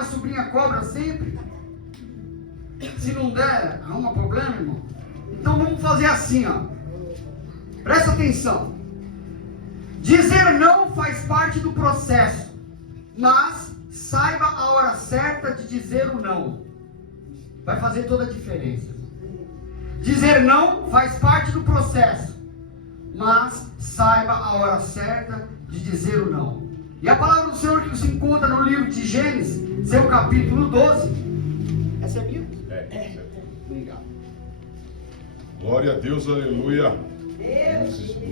minha sobrinha cobra sempre. Se não der, arruma problema, irmão. Então vamos fazer assim, ó. Presta atenção. Dizer não faz parte do processo, mas saiba a hora certa de dizer o não. Vai fazer toda a diferença. Dizer não faz parte do processo, mas saiba a hora certa de dizer o não. E a palavra do Senhor que se encontra no livro de Gênesis, seu capítulo 12. Essa é minha? É. Obrigado. Glória a Deus, aleluia.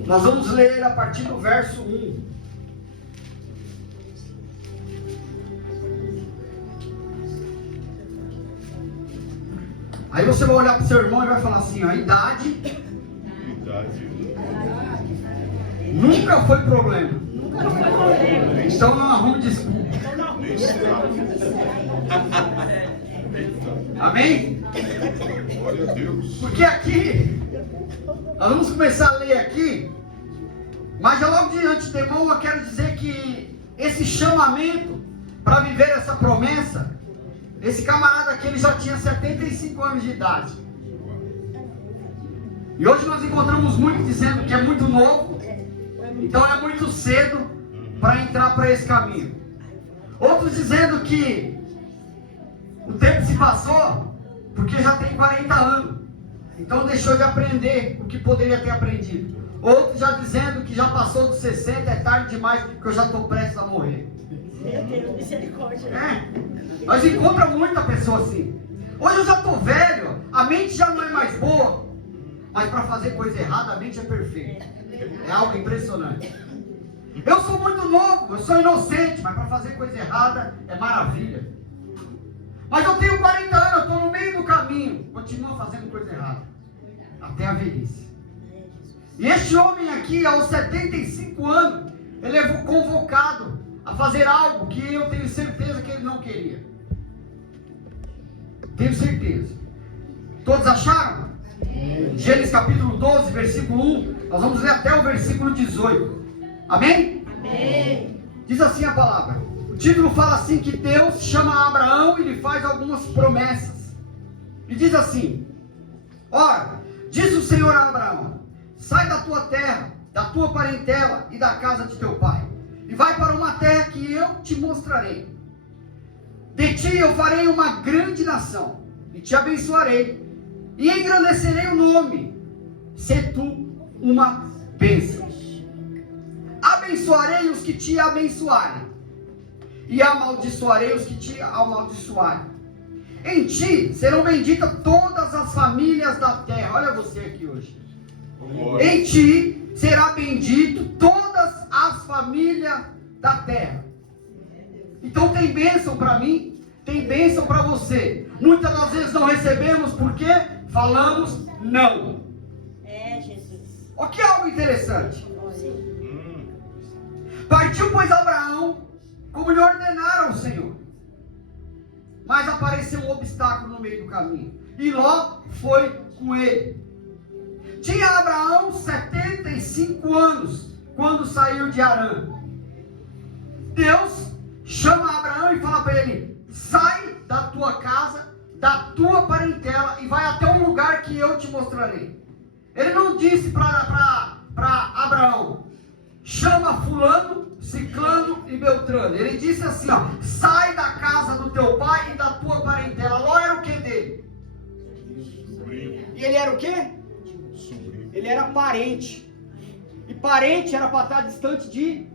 Nós vamos ler a partir do verso 1. Aí você vai olhar para o seu irmão e vai falar assim: a idade nunca foi problema. Então não arrume desculpa. Amém? Glória a Deus. Porque aqui, nós vamos começar a ler aqui, mas já logo de antemão eu quero dizer que esse chamamento para viver essa promessa, esse camarada aqui, ele já tinha 75 anos de idade. E hoje nós encontramos muitos dizendo que é muito novo, então é muito cedo para entrar para esse caminho. Outros dizendo que o tempo se passou porque já tem 40 anos, então deixou de aprender o que poderia ter aprendido. Outros já dizendo que já passou dos 60, é tarde demais, porque eu já estou prestes a morrer. Meu Deus, misericórdia. Nós encontramos muita pessoa assim. Hoje eu já estou velho, a mente já não é mais boa, mas para fazer coisa errada a mente é perfeita. É algo impressionante. Eu sou muito novo, eu sou inocente, mas para fazer coisa errada é maravilha. Mas eu tenho 40 anos, eu estou no meio do caminho, continuo fazendo coisa errada, até a velhice. E este homem aqui, aos 75 anos, ele é convocado a fazer algo que eu tenho certeza que ele não queria. Tenho certeza. Todos acharam? Gênesis capítulo 12, versículo 1. Nós vamos ler até o versículo 18. Amém? Amém. Diz assim a palavra. O título fala assim que Deus chama Abraão e lhe faz algumas promessas. E diz assim: ora, diz o Senhor a Abraão: sai da tua terra, da tua parentela e da casa de teu pai, e vai para uma terra que eu te mostrarei. De ti eu farei uma grande nação, e te abençoarei, e engrandecerei o nome, se tu uma bênção. Abençoarei os que te abençoarem, e amaldiçoarei os que te amaldiçoarem. Em ti serão benditas todas as famílias da terra. Olha você aqui hoje. Em ti será bendito todas as famílias da terra. Então tem bênção para mim, tem bênção para você. Muitas das vezes não recebemos porque falamos não. É, Jesus. O que é algo interessante? Partiu, pois, Abraão, como lhe ordenaram o Senhor. Mas apareceu um obstáculo no meio do caminho, e Ló foi com ele. Tinha Abraão 75 anos quando saiu de Harã. Deus chama Abraão e fala para ele: sai da tua casa, da tua parentela, e vai até um lugar que eu te mostrarei. Ele não disse para Abraão: chama fulano, ciclano e beltrano. Ele disse assim, ó: sai da casa do teu pai e da tua parentela. Ló era o que dele? E ele era o quê? Ele era parente. E parente era para estar distante de...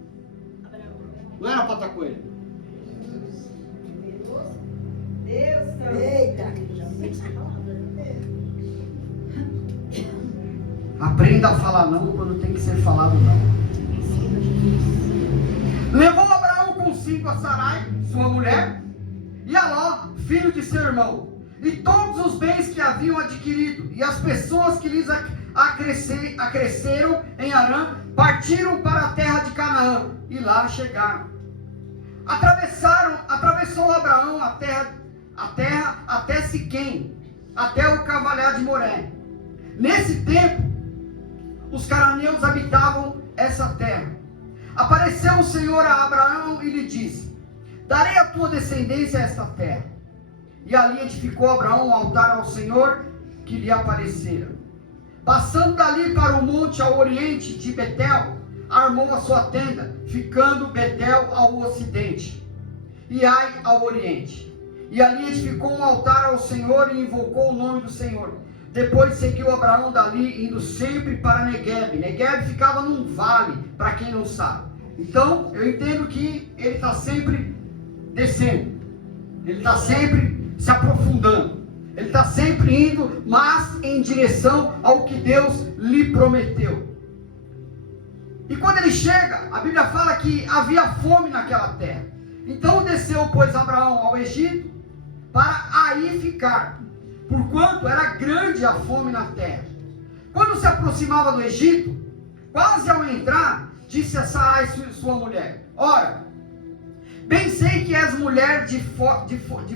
Não era para estar com ele. Deus. Eita. Aprenda a falar não quando tem que ser falado não. Levou Abraão consigo a Sarai, sua mulher, e a Ló, filho de seu irmão, e todos os bens que haviam adquirido, e as pessoas que lhes acresceram em Harã, partiram para a terra de Canaã, e lá chegaram. Atravessou Abraão a terra até Siquém, até o Cavalhar de Moré. Nesse tempo, os cananeus habitavam essa terra. Apareceu o Senhor a Abraão e lhe disse: darei à tua descendência esta terra. E ali edificou Abraão um altar ao Senhor que lhe aparecera. Passando dali para o monte ao oriente de Betel, armou a sua tenda, ficando Betel ao ocidente, e Ai ao oriente. E ali edificou um altar ao Senhor e invocou o nome do Senhor. Depois seguiu Abraão dali, indo sempre para Neguebe. Neguebe ficava num vale, para quem não sabe. Então, eu entendo que ele está sempre descendo. Ele está sempre se aprofundando. Ele está sempre indo, mas em direção ao que Deus lhe prometeu. E quando ele chega, a Bíblia fala que havia fome naquela terra. Então desceu, pois, Abraão ao Egito, para aí ficar, porquanto era grande a fome na terra. Quando se aproximava do Egito, quase ao entrar, disse a Sarai, sua mulher: ora, bem sei que és mulher de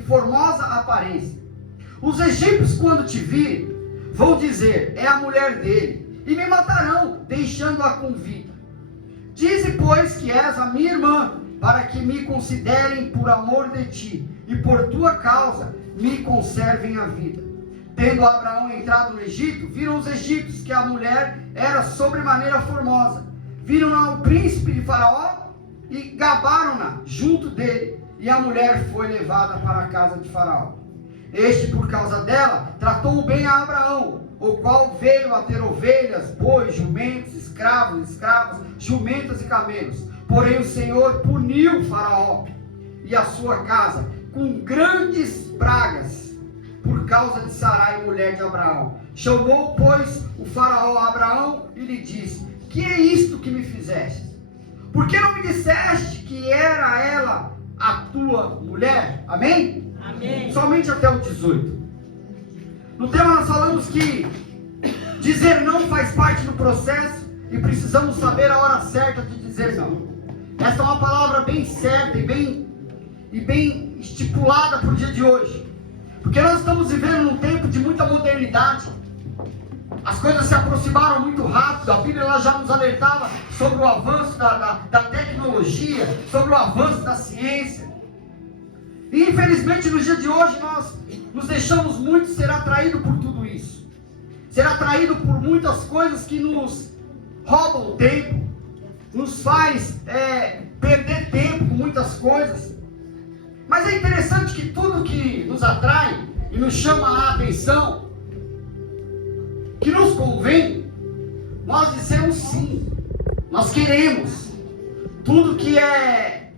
formosa aparência. Os egípcios, quando te virem, vão dizer: é a mulher dele, e me matarão, deixando-a com vida. Dize, pois, que és a minha irmã, para que me considerem por amor de ti, e por tua causa me conservem a vida. Tendo Abraão entrado no Egito, viram os egípcios que a mulher era sobremaneira formosa. Viram-na o príncipe de Faraó e gabaram-na junto dele, e a mulher foi levada para a casa de Faraó. Este, por causa dela, tratou bem a Abraão, o qual veio a ter ovelhas, bois, jumentos, escravos, jumentas e camelos. Porém o Senhor puniu Faraó e a sua casa com grandes pragas, por causa de Sarai, mulher de Abraão. Chamou, pois, o Faraó a Abraão e lhe disse: que é isto que me fizeste? Por que não me disseste que era ela a tua mulher? Amém? Amém. Somente até o 18. No tema nós falamos que dizer não faz parte do processo e precisamos saber a hora certa de dizer não. Esta é uma palavra bem certa e bem estipulada para o dia de hoje. Porque nós estamos vivendo num tempo de muita modernidade. As coisas se aproximaram muito rápido. A Bíblia ela já nos alertava sobre o avanço da tecnologia, sobre o avanço da ciência. E infelizmente no dia de hoje nós nos deixamos muito ser atraídos por tudo isso. Ser atraído por muitas coisas que nos roubam o tempo, nos faz perder tempo com muitas coisas. Mas é interessante que tudo que nos atrai e nos chama a atenção, que nos convém, nós dizemos sim, nós queremos. Tudo que é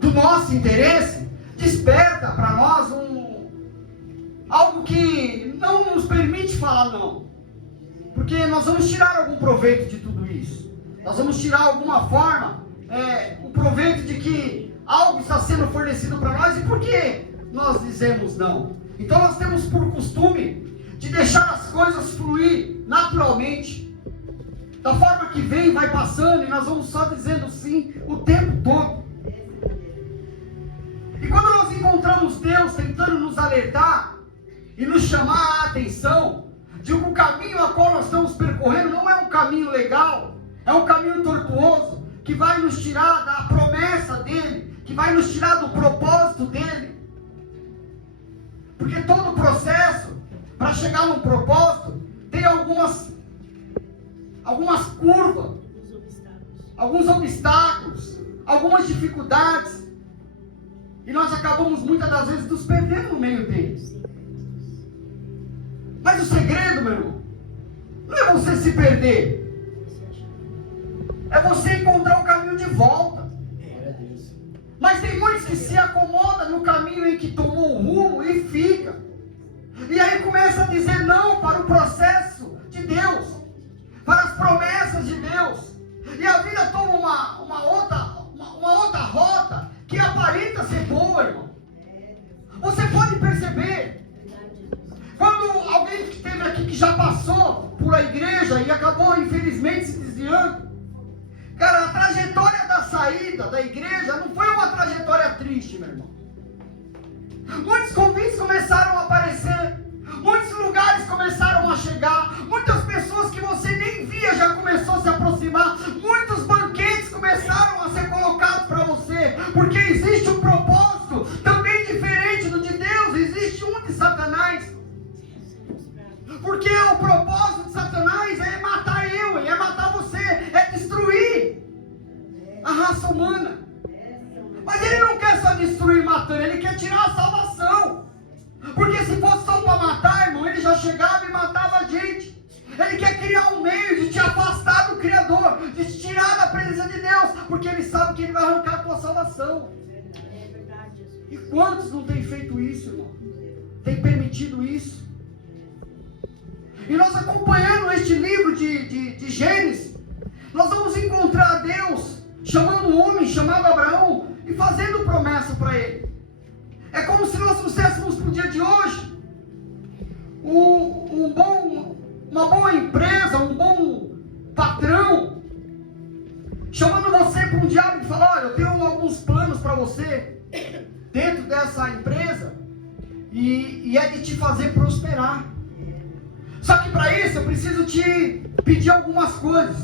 do nosso interesse desperta para nós algo que não nos permite falar não, porque nós vamos tirar algum proveito de tudo isso. Nós vamos tirar alguma forma o proveito de que algo está sendo fornecido para nós. E por que nós dizemos não? Então nós temos por costume de deixar as coisas fluir naturalmente, da forma que vem, vai passando, e nós vamos só dizendo sim o tempo todo. E quando nós encontramos Deus tentando nos alertar e nos chamar a atenção de que o caminho a qual nós estamos percorrendo não é um caminho legal, é um caminho tortuoso, que vai nos tirar da promessa dele, que vai nos tirar do propósito dele. Porque todo processo, para chegar num propósito, tem algumas curvas, alguns obstáculos, algumas dificuldades. E nós acabamos muitas das vezes nos perdendo no meio deles. Mas o segredo, meu irmão, não é você se perder, é você encontrar o caminho de volta. Mas tem muitos que se acomodam no caminho em que tomou o rumo e fica. E aí começa a dizer não para o processo de Deus, para as promessas de Deus. E a vida toma uma outra rota que aparenta ser boa, irmão. Você pode perceber. Quando alguém que esteve aqui, que já passou por a igreja e acabou infelizmente se desviando, cara, a trajetória da saída da igreja não foi uma trajetória triste, meu irmão. Muitos convites começaram a aparecer, muitos lugares começaram a chegar, muitas pessoas que você nem via já começou a se aproximar, muitos banquetes começaram a ser colocados para você, porque existe um só destruir matando, ele quer tirar a salvação. Porque se fosse só para matar, irmão, ele já chegava e matava a gente. Ele quer criar um meio de te afastar do Criador, de te tirar da presença de Deus, porque ele sabe que ele vai arrancar a tua salvação. É verdade, Jesus. E quantos não têm feito isso, irmão? Tem permitido isso? E nós acompanhando este livro de Gênesis, nós vamos encontrar Deus chamando um homem, chamado Abraão, e fazendo promessa para ele. É como se nós trouxéssemos para o dia de hoje uma boa empresa, um bom patrão, chamando você para um diálogo e falar: olha, eu tenho alguns planos para você dentro dessa empresa, e é de te fazer prosperar. Só que para isso eu preciso te pedir algumas coisas.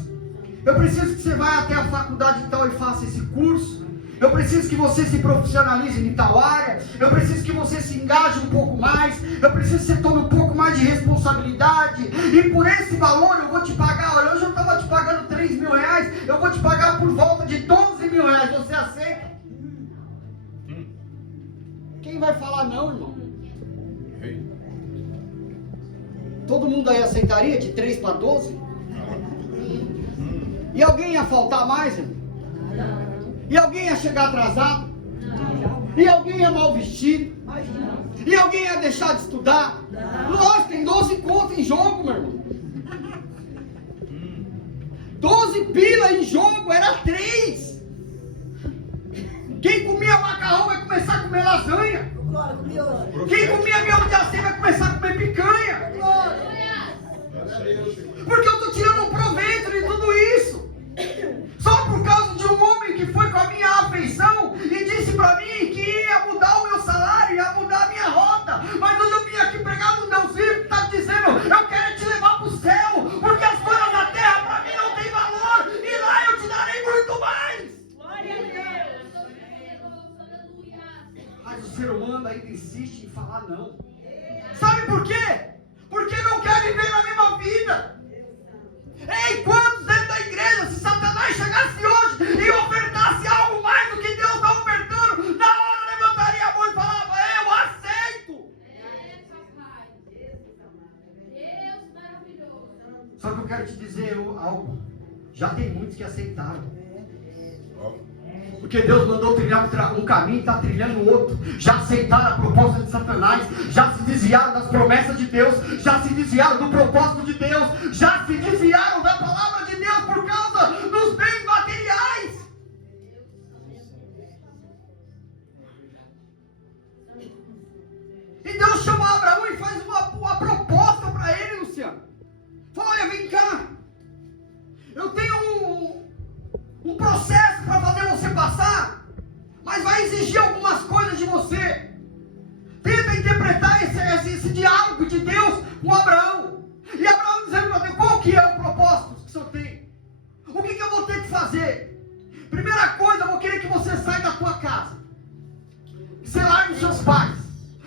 Eu preciso que você vá até a faculdade e tal e faça esse curso. Eu preciso que você se profissionalize em tal área. Eu preciso que você se engaje um pouco mais. Eu preciso que você tome um pouco mais de responsabilidade. E por esse valor eu vou te pagar. Olha, hoje eu estava te pagando 3 mil reais. Eu vou te pagar por volta de 12 mil reais. Você aceita? Quem vai falar não, irmão? Todo mundo aí aceitaria de 3 para 12? E alguém ia faltar mais, irmão? E alguém ia chegar atrasado? E alguém ia mal vestido? E alguém ia deixar de estudar? Lógico, tem 12 contos em jogo, meu irmão. 12 pila em jogo, era 3. Quem comia macarrão vai começar a comer lasanha. Quem comia miolo de aceia vai começar a comer picanha. Porque eu estou tirando um proveito de tudo isso. Só por causa de um homem que foi com a minha afeição e disse para mim que ia mudar o meu salário, ia mudar a minha rota. Mas hoje eu vim aqui pregar no Deus vivo que está dizendo: eu quero te levar para o céu, porque as coisas da terra para mim não tem valor, e lá eu te darei muito mais. Glória a Deus. Mas o ser humano ainda insiste em falar não. Sabe por quê? Porque não quer viver na mesma vida. Ei, quantos dentro da igreja, se Satanás chegasse hoje e ofertasse algo mais do que Deus está ofertando, na hora levantaria a mão e falava: eu aceito. Deus maravilhoso. Só que eu quero te dizer algo: já tem muitos que aceitaram. Porque Deus mandou trilhar um caminho e está trilhando outro. Já aceitaram a proposta de Satanás, já se desviaram das promessas de Deus, já se desviaram do propósito de Deus, já se desviaram da palavra de Deus por causa dos bens materiais. E Deus chama Abraão e faz uma proposta para ele, Luciano. Fala: olha, vem cá, eu tenho um processo para fazer você passar, mas vai exigir algumas coisas de você. Tenta interpretar esse diálogo de Deus com Abraão. E Abraão dizendo para Deus: qual que é o propósito que o Senhor tem? O que eu vou ter que fazer? Primeira coisa, eu vou querer que você saia da tua casa, que você largue os seus pais,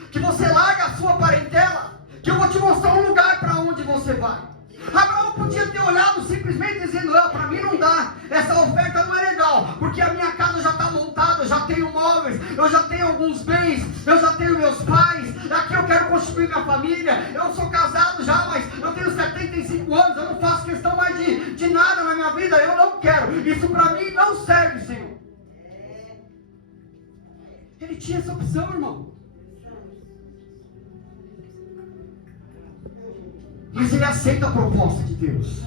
que você largue a sua parentela, que eu vou te mostrar um lugar para onde você vai. Abraão podia ter olhado simplesmente dizendo: não, para mim não dá, essa oferta não é legal, porque a minha casa já está montada, eu já tenho móveis, eu já tenho alguns bens, eu já tenho meus pais, aqui eu quero constituir minha família, eu sou casado já, mas eu tenho 75 anos, eu não faço questão mais de nada na minha vida, eu não quero, isso para mim não serve, Senhor. Ele tinha essa opção, irmão. Mas ele aceita a proposta de Deus.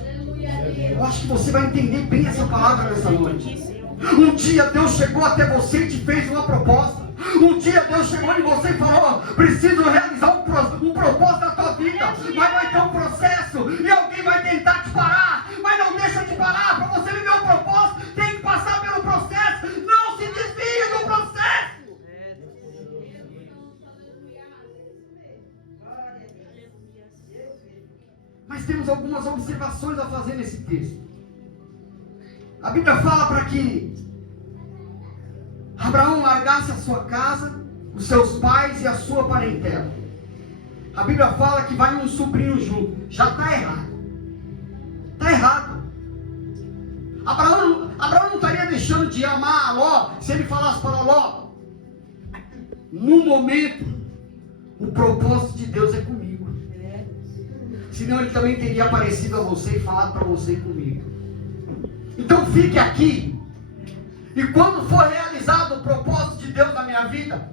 Eu acho que você vai entender bem essa palavra nessa noite. Um dia Deus chegou até você e te fez uma proposta. Um dia Deus chegou em você e falou: preciso realizar um propósito na tua vida, mas vai ter um processo e alguém vai tentar te parar, mas não deixa te parar. Para você viver o propósito, tem que passar pelo processo. Não se desvie do processo. Mas temos algumas observações a fazer nesse texto. A Bíblia fala para que Abraão largasse a sua casa, os seus pais e a sua parentela. A Bíblia fala que vai um sobrinho junto. Já está errado. Está errado. Abraão não estaria deixando de amar a Ló se ele falasse para Ló: no momento, o propósito de Deus é comigo. Senão ele também teria aparecido a você e falado para você ir comigo. Então fique aqui. E quando for realizado o propósito de Deus na minha vida,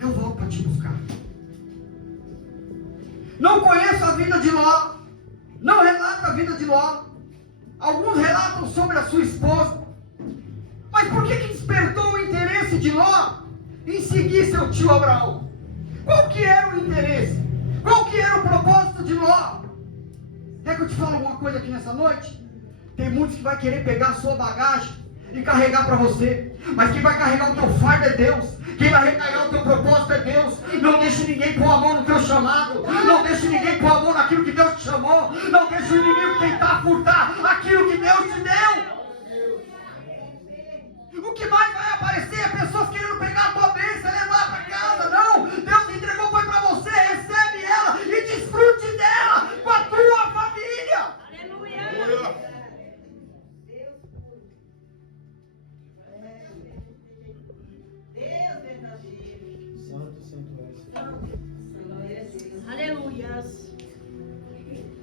eu volto para te buscar. Não conheço a vida de Ló. Não relato a vida de Ló. Alguns relatam sobre a sua esposa. Mas por que despertou o interesse de Ló em seguir seu tio Abraão? Qual que era o interesse? Qual que era o propósito de Ló? Quer que eu te fale alguma coisa aqui nessa noite? Tem muitos que vai querer pegar a sua bagagem e carregar para você. Mas quem vai carregar o teu fardo é Deus. Quem vai recarregar o teu propósito é Deus. Não deixe ninguém pôr a mão no teu chamado. Não deixe ninguém pôr a mão naquilo que Deus te chamou. Não deixe o inimigo tentar furtar aquilo que Deus te deu. O que mais vai aparecer é pessoas querendo pegar a tua bênção e levar para casa. Não, Deus entregou, foi para você. Recebe ela e desfrute dela com a tua família. Aleluia. Aleluia.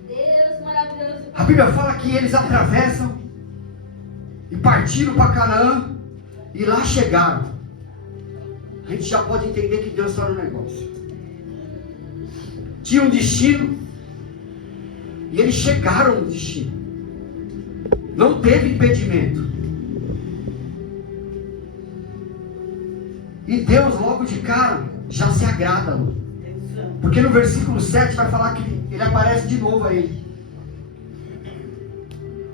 Deus maravilhoso. A Bíblia fala que eles atravessam e partiram para Canaã e lá chegaram. A gente já pode entender que Deus está no negócio. Tinha um destino e eles chegaram no destino. Não teve impedimento. E Deus logo de cara já se agrada. Porque no versículo 7 vai falar que ele aparece de novo a ele.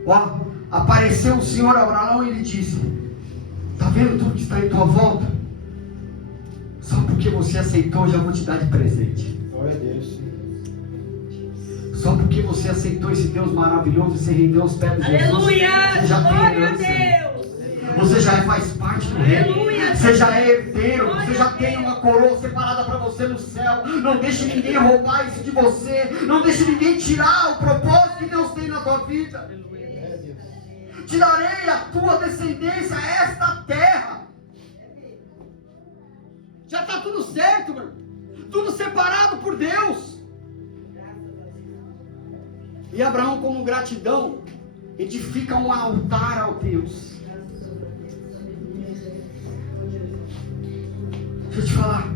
Ó, apareceu o Senhor Abraão e ele disse: está vendo tudo que está em tua volta? Só porque você aceitou, já vou te dar de presente. Glória a Deus. Só porque você aceitou esse Deus maravilhoso e se rendeu aos pés de Jesus, Aleluia. você já tem Glória a herança. Deus. Você já faz parte do reino. Aleluia. Você já é herdeiro. Glória Você já a tem Deus. uma coroa separada para você no céu. Não deixe ninguém roubar isso de você. Não deixe ninguém tirar o propósito que Deus tem na tua vida. Te darei a tua descendência a esta terra. Já está tudo certo, meu. Tudo separado por Deus. E Abraão, como gratidão, edifica um altar ao Deus. Deixa eu te falar.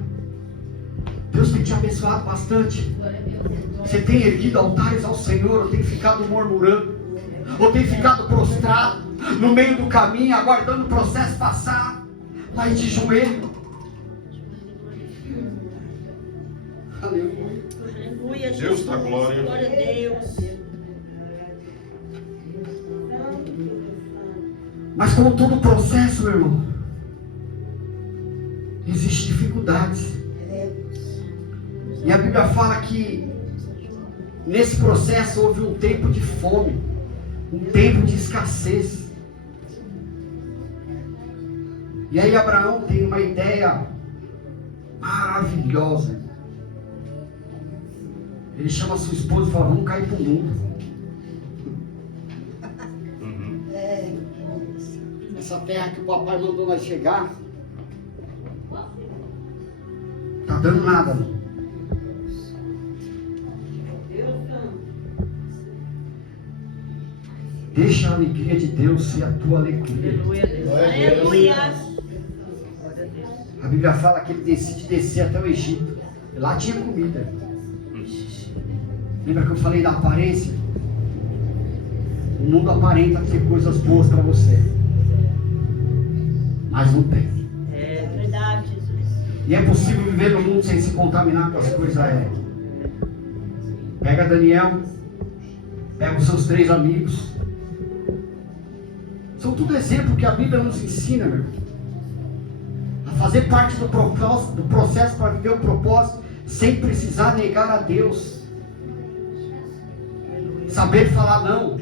Deus tem te abençoado bastante. Você tem erguido altares ao Senhor, ou tem ficado murmurando, ou tem ficado prostrado no meio do caminho, aguardando o processo passar, mas de joelho. Aleluia. Aleluia. Deus da glória. Glória a Deus. Mas como todo processo, meu irmão, existem dificuldades. E a Bíblia fala que nesse processo houve um tempo de fome, um tempo de escassez. E aí Abraão tem uma ideia maravilhosa. Ele chama sua esposa e fala: vamos cair para o mundo. Essa terra que o papai mandou nós chegar, tá dando nada, não. Deixa a alegria de Deus ser a tua alegria. Aleluia. Aleluia. A Bíblia fala que ele decide descer até o Egito. E lá tinha comida. Lembra que eu falei da aparência? O mundo aparenta ter coisas boas para você, mas não tem. É verdade, Jesus. E é possível viver no mundo sem se contaminar com as coisas aéreas. Pega Daniel, pega os seus 3 amigos. São tudo exemplo que a Bíblia nos ensina, meu irmão. A fazer parte do processo para viver o propósito sem precisar negar a Deus. Saber falar não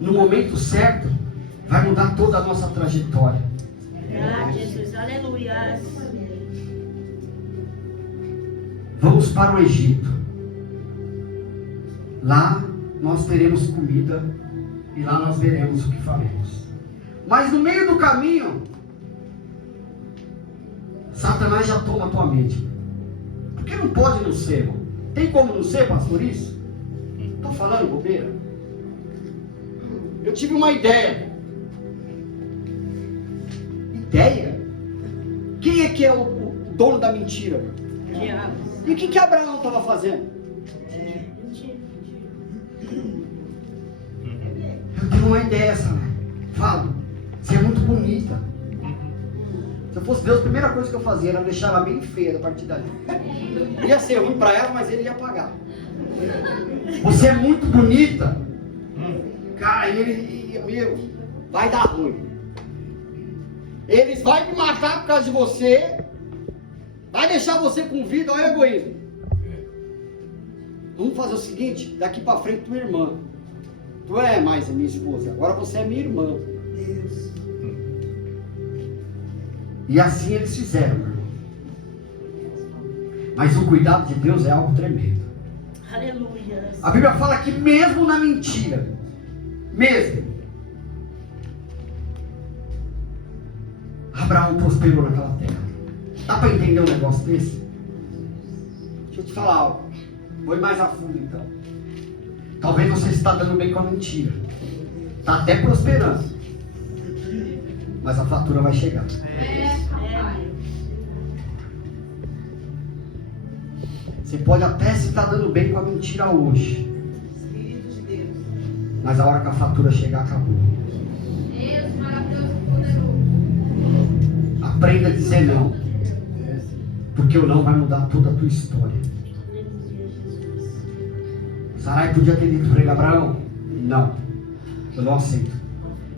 no momento certo vai mudar toda a nossa trajetória. Verdade, Jesus. Aleluia. Vamos para o Egito. Lá nós teremos comida e lá nós veremos o que faremos. Mas no meio do caminho, Satanás Satanás já toma a tua mente. Porque não pode não ser, irmão. Tem como não ser, pastor, isso? Estou falando bobeira? Eu tive uma ideia. Ideia? Quem é que é o dono da mentira? Diabo. E o que Abraão estava fazendo? Mentira. Eu tenho uma ideia, sabe? Falo, você é muito bonita. Se eu fosse Deus, a primeira coisa que eu fazia era deixar ela bem feia a partir dali. Ia ser ruim para ela, mas ele ia pagar. Você é muito bonita. Cara, meu, vai dar ruim. Eles vão me matar por causa de você. Vai deixar você com vida, olha o egoísmo. Vamos fazer o seguinte, daqui para frente tua irmã. Tu é mais a minha esposa, agora você é minha irmã. Deus. E assim eles fizeram, meu irmão. Mas o cuidado de Deus é algo tremendo. Aleluia. A Bíblia fala que mesmo na mentira, mesmo, Abraão prosperou naquela terra. Dá para entender um negócio desse? Deixa eu te falar algo. Vou ir mais a fundo então. Talvez você está dando bem com a mentira. Está até prosperando. Mas a fatura vai chegar. Você pode até se estar dando bem com a mentira hoje. Mas a hora que a fatura chegar, acabou. Deus maravilhoso e poderoso. Aprenda a dizer não. Porque o não vai mudar toda a tua história. Sarai podia ter dito para ele, Abraão, não, eu não aceito.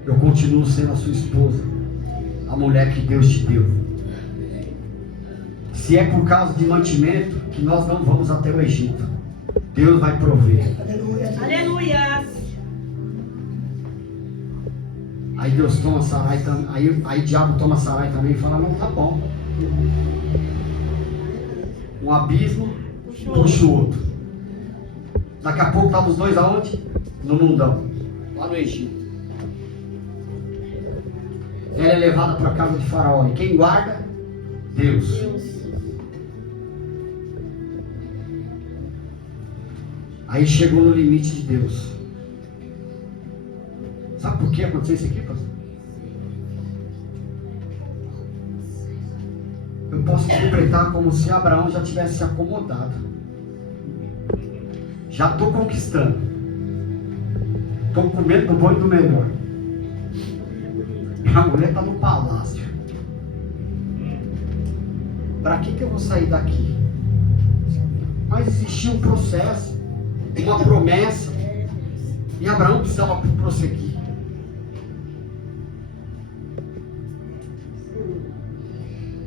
Eu continuo sendo a sua esposa, a mulher que Deus te deu. Se é por causa de mantimento, que nós não vamos até o Egito. Deus vai prover. Aleluia. Aí Deus toma Sarai também. Aí o diabo toma Sarai também e fala, não, tá bom. Um abismo puxa o outro. Daqui a pouco estavam os dois aonde? No mundão, lá no Egito. Ela é levada para a casa de Faraó. E quem guarda? Deus. Aí chegou no limite de Deus. Sabe por que aconteceu isso aqui, pastor? Eu posso interpretar como se Abraão já tivesse se acomodado. Já estou conquistando. Estou comendo do bom e do melhor. A mulher está no palácio. Para que eu vou sair daqui? Mas existia um processo, uma promessa. E Abraão precisava prosseguir.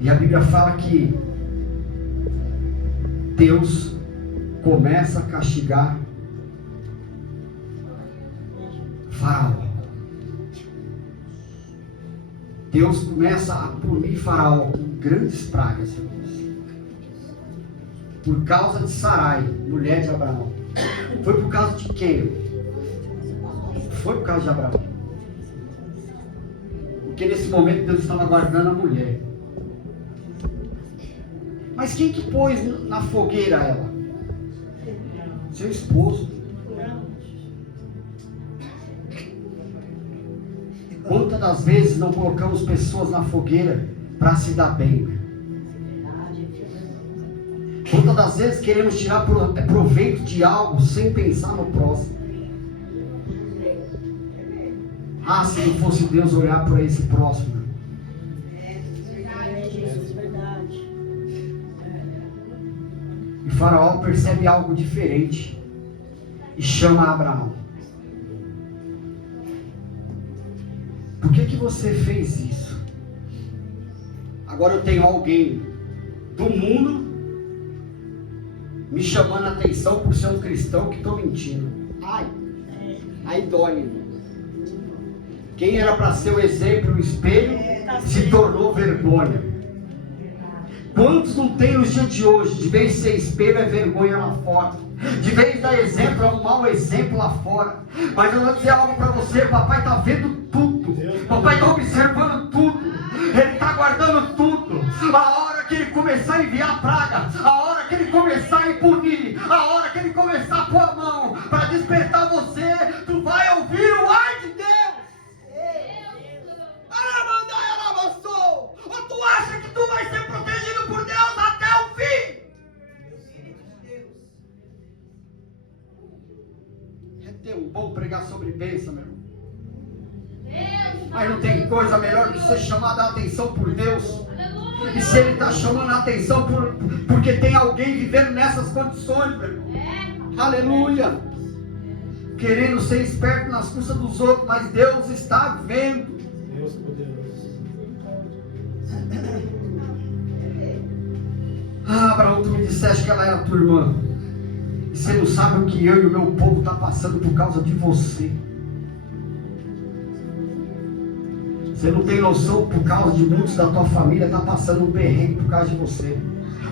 E a Bíblia fala que Deus começa a castigar Faraó. Deus começa a punir Faraó com grandes pragas, irmãos. Por causa de Sarai, mulher de Abraão. Foi por causa de quem? Foi por causa de Abraão. Porque nesse momento Deus estava guardando a mulher. Mas quem que pôs na fogueira ela? Seu esposo. Quantas das vezes não colocamos pessoas na fogueira para se dar bem? Quantas das vezes queremos tirar proveito de algo sem pensar no próximo? Ah, se não fosse Deus olhar para esse próximo. E Faraó percebe algo diferente e chama Abraão. Por que você fez isso? Agora eu tenho alguém do mundo me chamando a atenção por ser um cristão que estou mentindo. Ai, aí dói, irmão. Quem era para ser o exemplo, o espelho, se tornou vergonha. Quantos não tem nos dias de hoje? De vez de ser espelho, é vergonha lá fora. De vez de dar exemplo, é um mau exemplo lá fora. Mas eu vou dizer algo para você: papai está vendo tudo. Papai está observando tudo. Ele está guardando tudo. A hora que ele começar a enviar praga, a hora que ele começar a punir, a hora que ele começar a pôr a mão para despertar você, tu vai ouvir o ai de Deus. Ou tu acha que tu vai ser protegido por Deus até o fim? É tão bom pregar sobre bênção, meu irmão. Mas não tem coisa melhor que ser chamado a atenção por Deus. E se Ele está chamando a atenção porque tem alguém vivendo nessas condições, meu irmão. Aleluia. Querendo ser esperto nas custas dos outros, mas Deus está vendo. Deus poderoso. Abraão, tu me disseste que ela era tua irmã. E você não sabe o que eu e o meu povo está passando por causa de você. Você não tem noção, por causa de muitos da tua família está passando um perrengue por causa de você.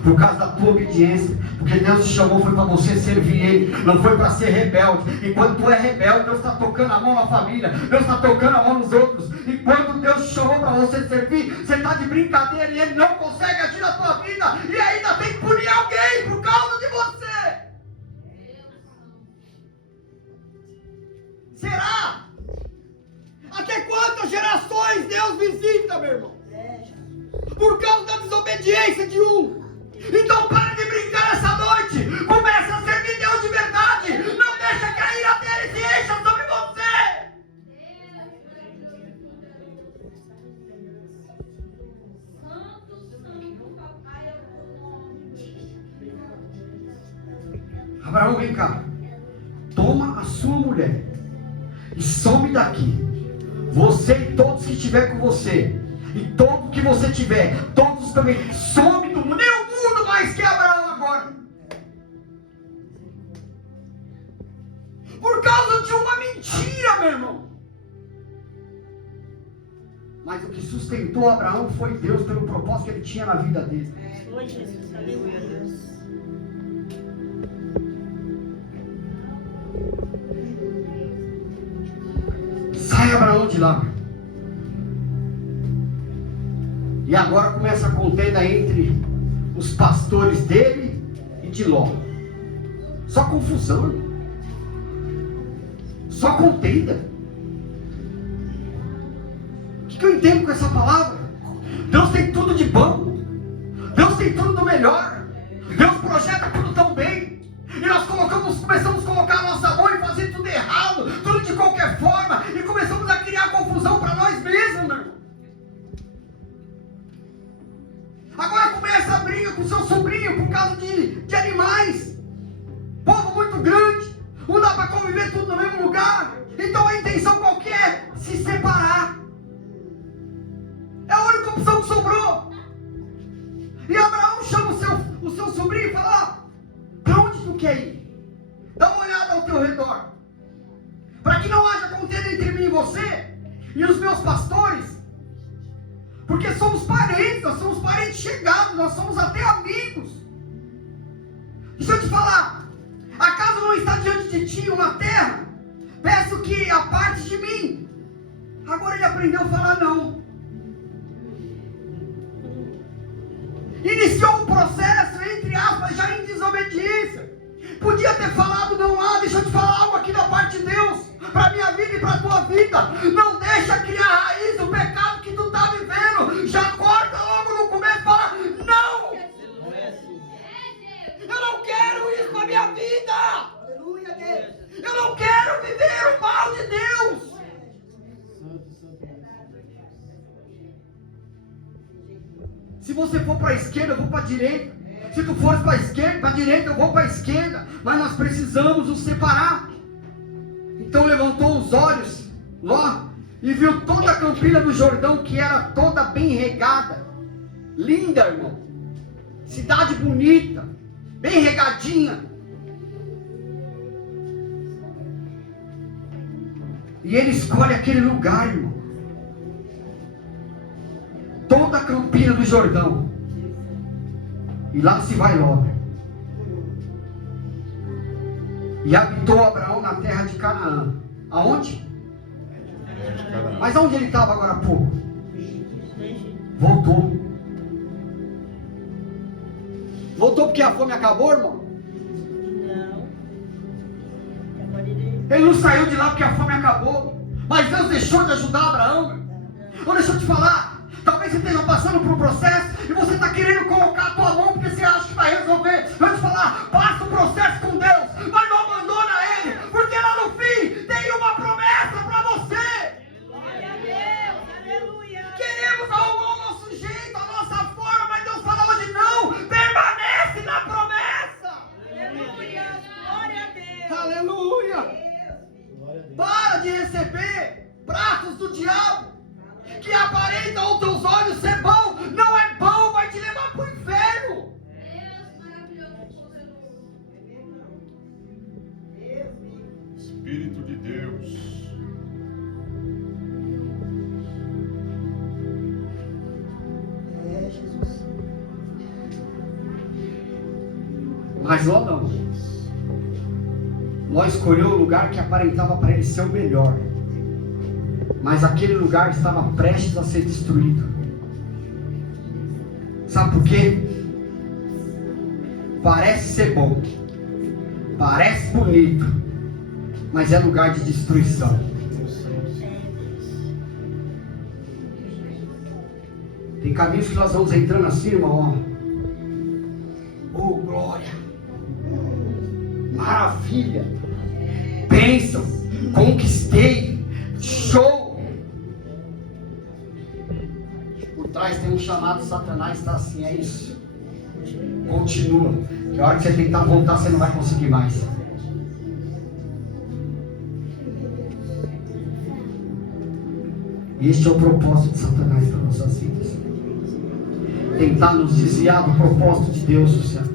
Por causa da tua obediência. Porque Deus te chamou, foi para você servir Ele, não foi para ser rebelde. E quando tu é rebelde, Deus está tocando a mão na família, Deus está tocando a mão nos outros. E quando Deus te chamou para você servir, você está de brincadeira e Ele não consegue agir na tua vida. E ainda tem que punir alguém por causa de você. Será? Até quantas gerações Deus visita, meu irmão? Por causa da desobediência de um. Então para de brincar essa noite. Começa a servir Deus de verdade. Não deixa que a ira dele se encha sobre você. Abraão, vem cá. Toma a sua mulher e some daqui. Você e todos que estiver com você, e todo que você tiver, todos também, some do mundo. Nem o mundo mais quer Abraão agora. Por causa de uma mentira, meu irmão. Mas o que sustentou Abraão foi Deus, pelo propósito que ele tinha na vida dele. Foi Jesus, aleluia, Deus. Sai Abraão de lá. E agora começa a contenda entre os pastores dele e de Ló. Só confusão, irmão. Só contenda. O que eu entendo com essa palavra? Deus tem tudo de bom. Deus tem tudo do melhor. Deus projeta tudo tão bem. E nós começamos a colocar a nossa mão e fazer tudo errado, tudo de qualquer forma, e começamos a criar confusão para nós mesmos, meu irmão. Agora começa a briga com seu sobrinho por causa de animais. Povo muito grande, não dá para conviver tudo no mesmo lugar. Então a intenção qualquer é se separar. É a única opção que sobrou. E Abraão chama o seu sobrinho e fala: para onde tu quer ir? Dá uma olhada ao teu redor, para que não haja contenda entre mim e você e os meus pastores, porque somos parentes, nós somos parentes chegados, nós somos até amigos. Deixa eu te falar, acaso não está diante de ti uma terra? Peço que aparte de mim. Agora ele aprendeu a falar não. Iniciou um processo, entre aspas, já em desobediência. Podia ter falado não lá. Deixa eu te falar algo aqui da parte de Deus, para a minha vida e para a tua vida. Não deixa criar a raiz do pecado que tu está vivendo. Já corta logo no começo e fala não. Eu não quero isso para a minha vida. Aleluia, Deus. Eu não quero viver o mal de Deus. Se você for para a esquerda, eu vou para a direita. Se tu fores para a esquerda, para a direita, eu vou para a esquerda. Mas nós precisamos nos separar. Então levantou os olhos Ló e viu toda a campina do Jordão, que era toda bem regada. Linda, irmão. Cidade bonita, bem regadinha. E ele escolhe aquele lugar, irmão. Toda a campina do Jordão. E lá se vai Ló. E habitou Abraão na terra de Canaã. Aonde? Mas aonde ele estava agora há pouco? Voltou. porque a fome acabou, irmão? Não. Ele não saiu de lá porque a fome acabou. Mas Deus deixou de ajudar Abraão, meu. Ou deixa eu te falar, talvez você esteja passando por um processo e você está querendo colocar a tua mão porque você acha que vai resolver. Eu vou te falar, passa o processo com Deus, mas não abandona Ele, porque lá no fim tem uma promessa para você. Glória a Deus, aleluia. Queremos arrumar o nosso jeito, a nossa forma, mas Deus fala hoje não, permanece na promessa. Aleluia, glória a Deus. Aleluia. Para de receber pratos do diabo que aparentam aos teus olhos ser bom. Não é bom, vai te levar para o inferno. Deus maravilhoso, poderoso. Espírito de Deus. Mas Ló não. Ló escolheu o lugar que aparentava para ele ser o melhor. Mas aquele lugar estava prestes a ser destruído. Sabe por quê? Parece ser bom, parece bonito, mas é lugar de destruição. Tem caminhos que nós vamos entrando assim, irmão. Oh, glória! Maravilha! Bênção! Conquistei! Show! Por trás tem um chamado Satanás, está assim, é isso. Continua. Que a hora que você tentar voltar, você não vai conseguir mais. Este é o propósito de Satanás para nossas vidas. Tentar nos desviar do propósito de Deus, Luciano.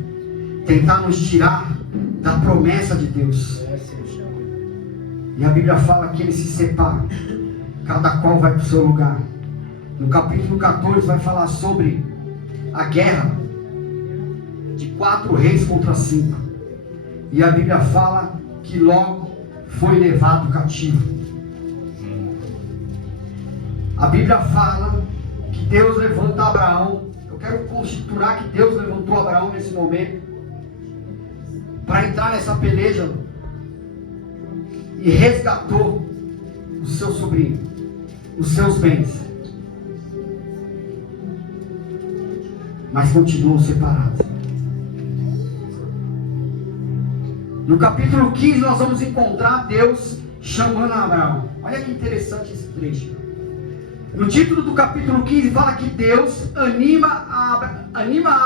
Tentar nos tirar da promessa de Deus. E a Bíblia fala que ele se separa. Cada qual vai para o seu lugar. No capítulo 14 vai falar sobre a guerra de 4 reis contra 5. E a Bíblia fala que logo foi levado cativo. A Bíblia fala que Deus levanta Abraão. Eu quero constituir que Deus levantou Abraão nesse momento para entrar nessa peleja e resgatou o seu sobrinho, os seus bens. Mas continuam separados. No capítulo 15 nós vamos encontrar Deus chamando Abraão. Olha que interessante esse trecho. No título do capítulo 15 fala que Deus anima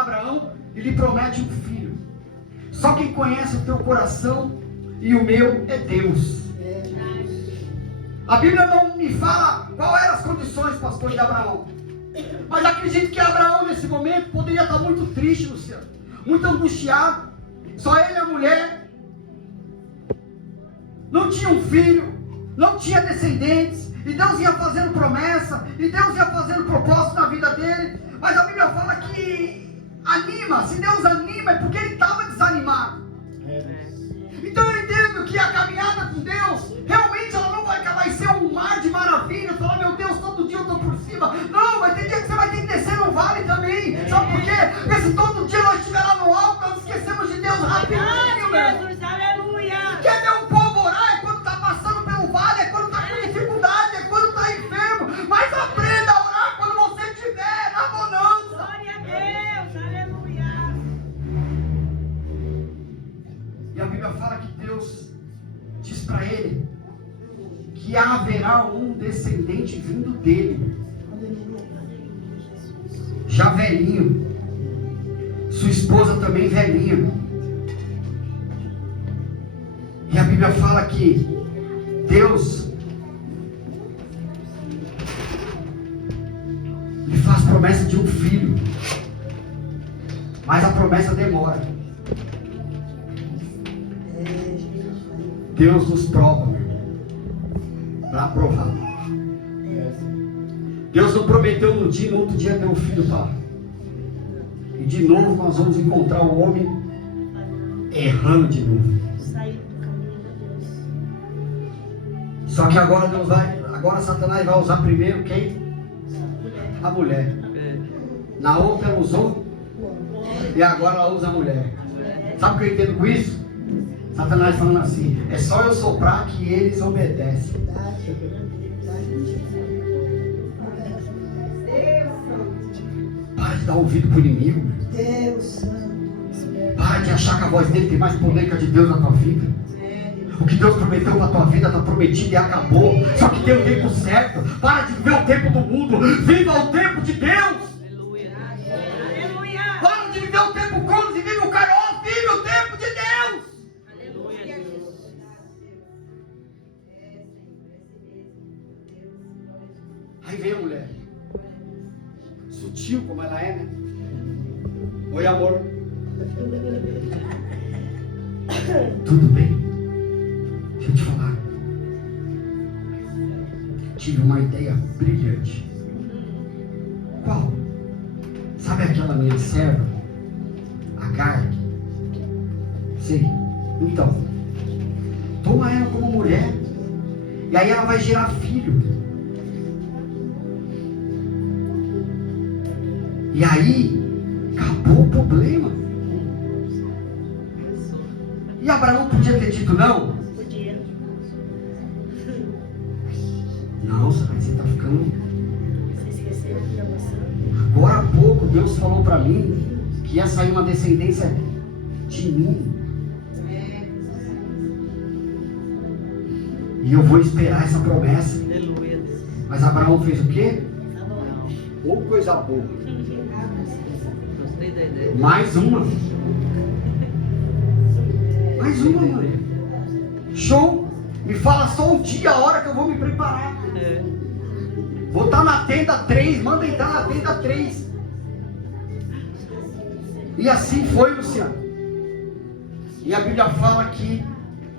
Abraão e lhe promete um filho. Só quem conhece o teu coração e o meu é Deus. A Bíblia não me fala qual eram as condições, pastor, de Abraão. Mas acredito que Abraão nesse momento poderia estar muito triste, Luciano, muito angustiado. Só ele e a mulher. Não tinha um filho, não tinha descendentes. E Deus ia fazendo promessa, e Deus ia fazendo propósito na vida dele. Mas a Bíblia fala que anima. Se Deus anima é porque ele estava desanimado. Então eu entendo que a caminhada com Deus realmente ela não vai ser um mar de maravilhas. Falar, meu Deus, todo dia eu estou por cima. Não, vai ter dia que você vai ter que descer no vale também. Sabe por quê? Porque se todo dia nós estiver lá no alto, nós esquecemos de Deus rapidinho, meu. Jesus, aleluia. Quer ver um povo orar? É quando está passando pelo vale, é quando está com dificuldade, é quando está enfermo. Mas aprenda a orar quando você estiver na bonança. Glória a Deus, aleluia. E a Bíblia fala que Deus diz para ele que haverá um descendente vindo dele, já velhinho, sua esposa também velhinha. E a Bíblia fala que Deus lhe faz promessa de um filho, mas a promessa demora. Deus nos prova para provar. Deus não prometeu no dia, no outro dia deu um filho para. E de novo nós vamos encontrar o homem errando de novo. Sair do caminho de Deus. Só que agora Satanás vai usar primeiro quem? A mulher. Na outra ela usou E agora ela usa a mulher. Sabe o que eu entendo com isso? Satanás falando assim: é só eu soprar que eles obedecem. Para de dar ouvido pro inimigo. Para de achar que a voz dele tem mais poder que a de Deus na tua vida. O que Deus prometeu para a tua vida está prometido e acabou. Só que tem o tempo certo. Para de viver o tempo do mundo. Viva o tempo de Deus. Para de viver o tempo Cronos e vive o Kairos. Vive o tempo de Deus. Aí vem a mulher. Sutil como ela é, né? Oi, amor. Tudo bem? Deixa eu te falar. Tive uma ideia brilhante. Qual? Sabe aquela minha serva? Agar? Sim. Então, toma ela como mulher. E aí ela vai gerar filho. E aí, acabou o problema. E Abraão podia ter dito não? Podia. Não, você está ficando... Você esqueceu da maçã? Agora há pouco Deus falou para mim que ia sair uma descendência de mim. E eu vou esperar essa promessa. Aleluia. Mas Abraão fez o quê? Tá bom. Ou coisa boa. Gostei da ideia. Mais uma. Mais uma, mãe. Show. Me fala só um dia, a hora que eu vou me preparar. Vou estar na tenda 3. Manda entrar na tenda 3. E assim foi, Luciano. E a Bíblia fala que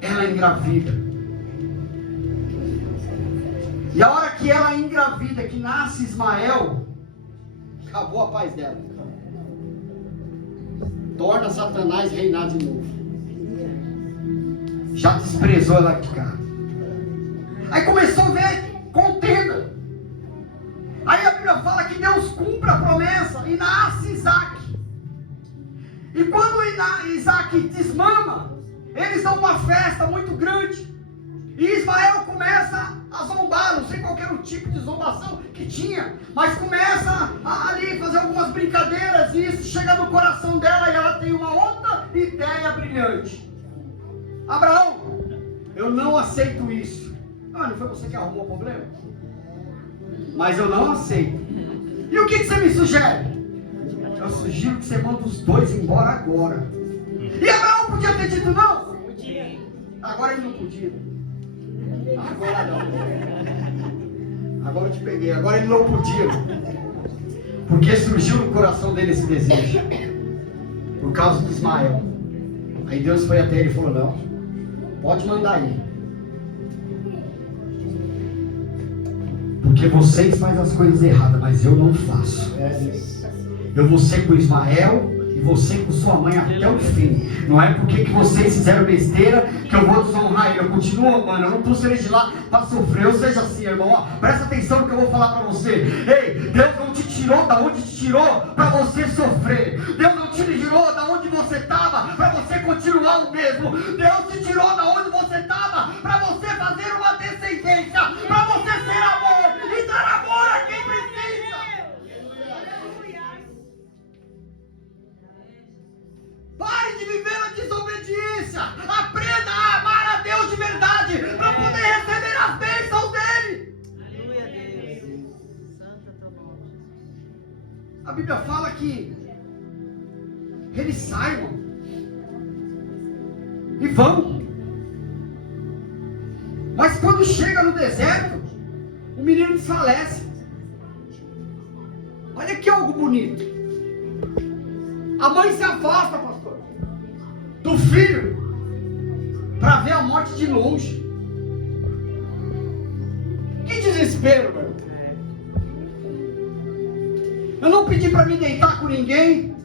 ela engravida. E a hora que ela engravida, que nasce Ismael, acabou a paz dela. Torna Satanás reinar de novo. Já desprezou ela de cara. Aí começou a ver contenda. Aí a Bíblia fala que Deus cumpre a promessa e nasce Isaac. E quando Isaac desmama, eles dão uma festa muito grande. E Ismael começa a zombar, não sei qual era o tipo de zombação que tinha, mas começa a ali fazer algumas brincadeiras, e isso chega no coração dela e ela tem uma outra ideia brilhante. Abraão, eu não aceito isso. Ah, não foi você que arrumou o problema? Mas eu não aceito. E o que você me sugere? Eu sugiro que você manda os dois embora agora. E Abraão podia ter dito não? Podia. Agora ele não podia. Agora não. Agora eu te peguei. Agora ele não podia. Porque surgiu no coração dele esse desejo. Por causa de Ismael. Aí Deus foi até ele e falou: não, pode mandar aí. Porque vocês fazem as coisas erradas, mas eu não faço. Eu vou ser com Ismael e você com sua mãe até o fim. Não é porque que vocês fizeram besteira que eu vou desonrar ele. Eu continuo amando, eu não trouxe ele de lá para sofrer. Eu seja assim, irmão. Ó, presta atenção no que eu vou falar para você. Ei, Deus não te tirou da onde te tirou para você sofrer. Deus não te tirou da onde você estava para você continuar o mesmo. Deus te tirou da onde você estava para você fazer uma descendência, para você ser amor e dar amor a quem precisa. Pare de viver a desobediência. Aprenda a amar a Deus de verdade para poder receber as bênçãos dele. Aleluia, Deus. Santa tua mão. A Bíblia fala que eles saiam e vão. Mas quando chega no deserto, o menino desfalece. Olha que algo bonito. A mãe se afasta, pastor, do filho, para ver a morte de longe. Que desespero, meu. Eu não pedi para me deitar com ninguém.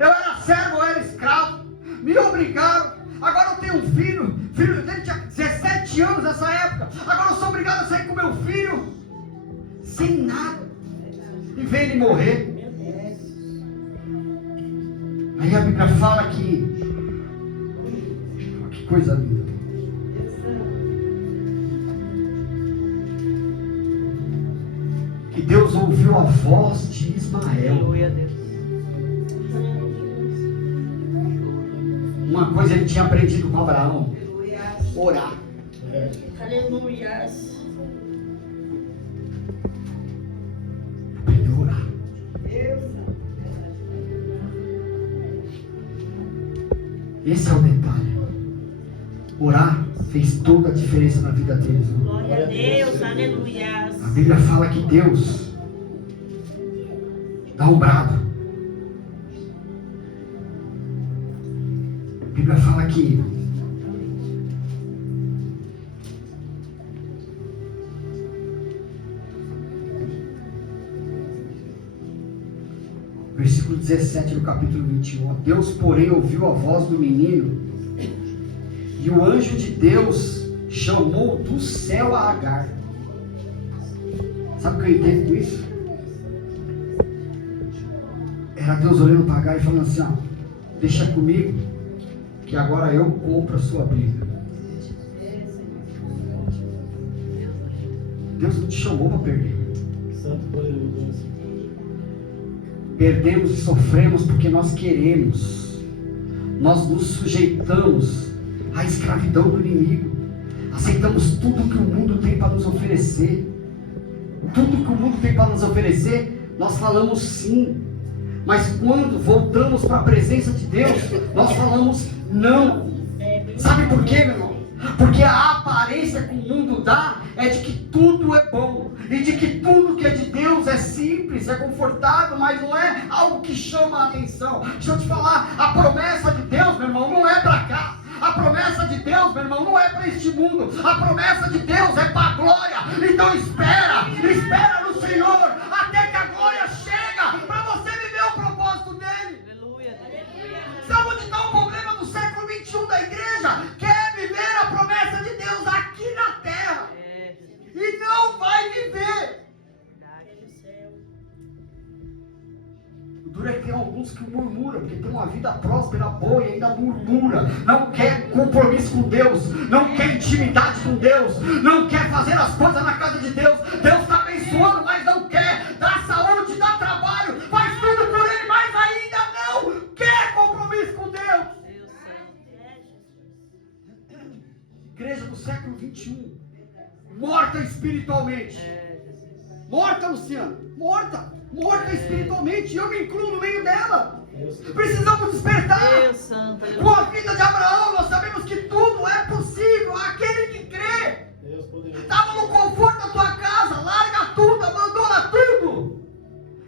Eu era servo, eu era escravo. Me obrigaram. Agora eu tenho um filho. Filho dele tinha 17 anos nessa época. Agora eu sou obrigado a sair com meu filho sem nada. E ver ele morrer. a Bíblia fala que coisa linda. Que Deus ouviu a voz de Ismael. Aleluia, Deus. Uma coisa ele tinha aprendido com Abraão: orar. Aleluia. Aprendeu a orar. Esse é o detalhe. Orar fez toda a diferença na vida deles. Glória a Deus, aleluia. A Bíblia fala que Deus dá um brado. A Bíblia fala que versículo 17 do capítulo 21. Deus, porém, ouviu a voz do menino, e o anjo de Deus chamou do céu a Agar. Sabe o que eu entendo com isso? Era Deus olhando para Agar e falando assim: ó, deixa comigo, que agora eu compro a sua briga. Deus não te chamou para perder. Perdemos e sofremos porque nós queremos. Nós nos sujeitamos à escravidão do inimigo. Aceitamos tudo que o mundo tem para nos oferecer. Tudo que o mundo tem para nos oferecer, nós falamos sim. Mas quando voltamos para a presença de Deus, nós falamos não. Sabe por quê, meu irmão? Porque a aparência que o mundo dá é de que tudo é bom, e de que tudo que é de Deus é simples, é confortável, mas não é algo que chama a atenção. Deixa eu te falar, a promessa de Deus, meu irmão, não é para cá. A promessa de Deus, meu irmão, não é para este mundo. A promessa de Deus é para a glória. Então espera no Senhor, até que a glória chega, para você viver o propósito dele. Aleluia. Sabe onde está o problema do século 21 da igreja? Quer viver a promessa de Deus aqui na terra, e não vai viver. O duro é que tem alguns que murmuram, porque tem uma vida próspera, boa, e ainda murmura. Não quer compromisso com Deus, não quer intimidade com Deus, não quer fazer as coisas na casa de Deus. Deus está abençoando, mas não quer. Dá saúde, dá trabalho, faz tudo por Ele, mas ainda não quer compromisso com Deus. Igreja do século 21, morta espiritualmente. Morta, Luciano, morta espiritualmente, e eu me incluo no meio dela. Precisamos despertar. Deus Santo, Com a vida de Abraão, nós sabemos que tudo é possível aquele que crê. Estava no conforto da tua casa, larga tudo, abandona tudo.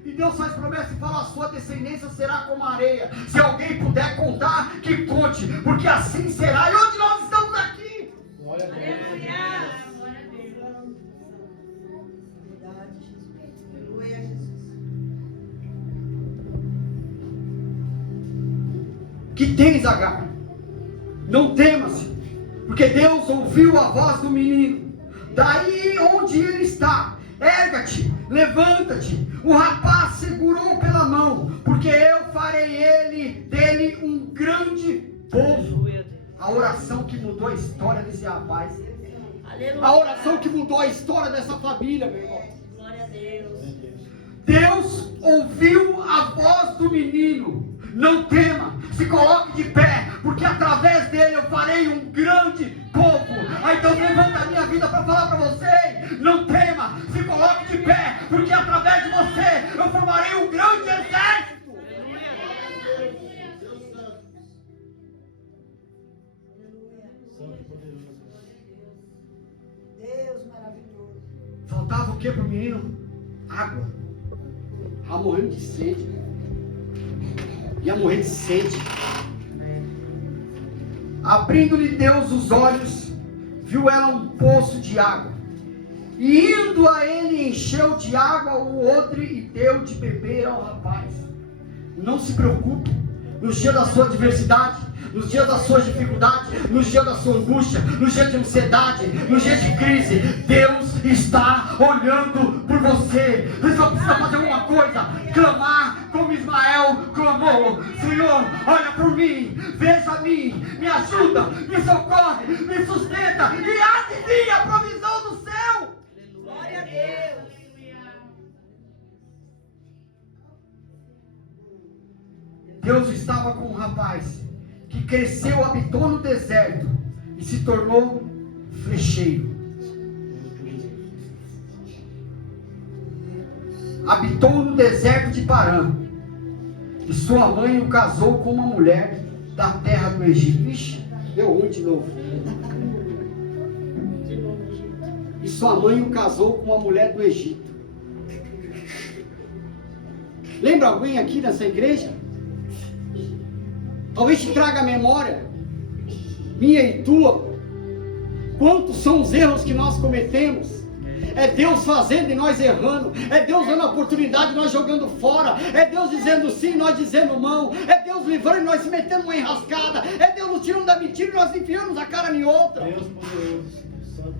E Deus faz promessa e fala: a sua descendência será como a areia. Se alguém puder contar, que conte, porque assim será. E onde nós estamos aqui? Glória a Deus. Que tens, Agar? Não temas, porque Deus ouviu a voz do menino. Daí onde ele está, erga-te, levanta-te. O rapaz segurou pela mão, porque eu farei dele um grande povo. A oração que mudou a história desse rapaz. A oração que mudou a história dessa família, meu irmão. Glória a Deus. Deus ouviu a voz do menino. Não tema, se coloque de pé, porque através dele eu farei um grande povo. Aí Deus levanta a minha vida para falar para vocês: não tema, se coloque de pé, porque através de você eu formarei um grande exército. Deus maravilhoso. Faltava o que para o menino? Água. Estava morrendo de sede. Ia morrer de sede. Abrindo-lhe Deus os olhos, viu ela um poço de água, e indo a ele encheu de água o odre e deu de beber ao rapaz. Não se preocupe, nos dias da sua adversidade, nos dias da sua dificuldade, nos dias da sua angústia, nos dias de ansiedade, nos dias de crise, Deus está olhando por você. Você só precisa fazer uma coisa: clamar como Ismael, Abraão clamou: Senhor, olha por mim, veja a mim, me ajuda, me socorre, me sustenta e há de vir a provisão do céu. Glória a Deus. Deus estava com um rapaz que cresceu, habitou no deserto e se tornou flecheiro. Habitou no deserto de Parã. E sua mãe o casou com uma mulher da terra do Egito. Ixi, deu ruim de novo. E sua mãe o casou com uma mulher do Egito. Lembra alguém aqui nessa igreja? Talvez te traga a memória, minha e tua, quantos são os erros que nós cometemos. É Deus fazendo e nós errando, é Deus dando a oportunidade e nós jogando fora, é Deus dizendo sim e nós dizendo não, é Deus livrando e nós se metendo numa enrascada, é Deus nos tirando da mentira e nós enfiamos a cara em outra.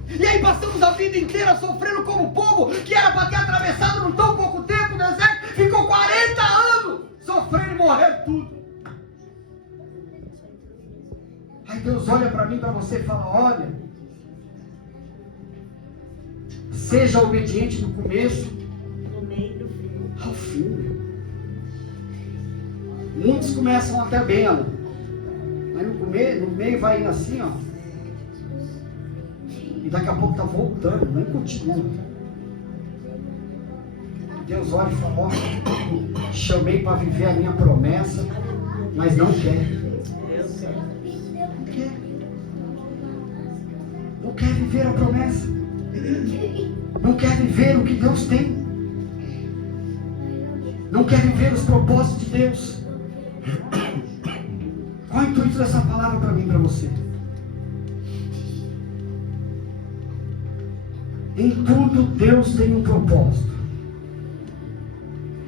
E aí passamos a vida inteira sofrendo como povo que era para ter atravessado num tão pouco tempo o deserto, ficou 40 anos sofrendo e morrendo tudo. Aí Deus olha para mim, para você e fala: olha, seja obediente no começo, No meio do fim. ao fim. Muitos começam até bem, ó, mas no meio vai indo assim, ó, e daqui a pouco está voltando, nem continua. Deus olha e fala: ó, chamei para viver a minha promessa, mas não quer. Não quer viver a promessa, não quer viver o que Deus tem, não quer viver os propósitos de Deus. Qual é o intuito dessa palavra para mim e para você? Em tudo Deus tem um propósito,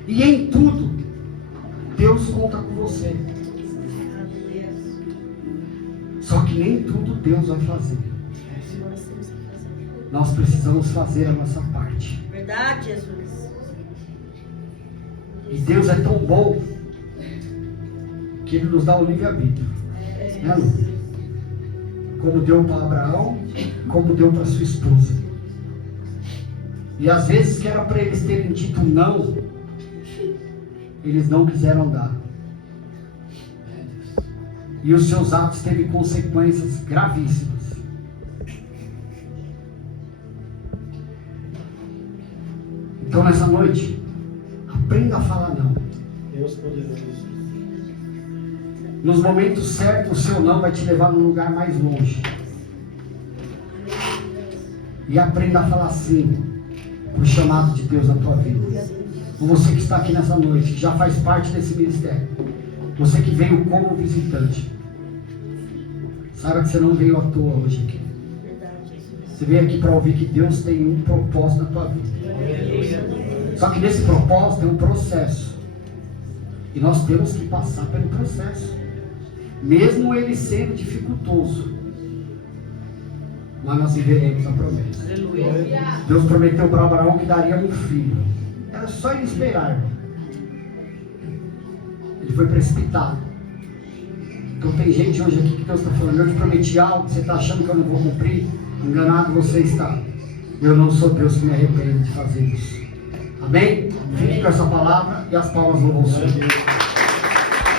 e em tudo Deus conta com você. Só que nem tudo Deus vai fazer. Nós precisamos fazer a nossa parte. Verdade, Jesus. E Deus é tão bom que Ele nos dá o livre-arbítrio. Né, Lu? Como deu para Abraão, como deu para sua esposa. E às vezes que era para eles terem dito não, eles não quiseram dar. E os seus atos teve consequências gravíssimas. Então nessa noite, aprenda a falar não. Deus poderoso. Nos momentos certos, o seu não vai te levar num lugar mais longe. E aprenda a falar sim para o chamado de Deus na tua vida. Você que está aqui nessa noite, que já faz parte desse ministério, você que veio como visitante, saiba que você não veio à toa hoje aqui. Você veio aqui para ouvir que Deus tem um propósito na tua vida. Só que nesse propósito tem um processo. E nós temos que passar pelo processo. Mesmo ele sendo dificultoso. Mas nós viveremos a promessa. Deus prometeu para Abraão que daria um filho. Era só ele esperar, irmão. Ele foi precipitado. Então tem gente hoje aqui que Deus está falando: eu te prometi algo, você está achando que eu não vou cumprir? Enganado você está. Eu não sou Deus que me arrependo de fazer isso. Amém? Fique com essa palavra e as palmas não vão subir.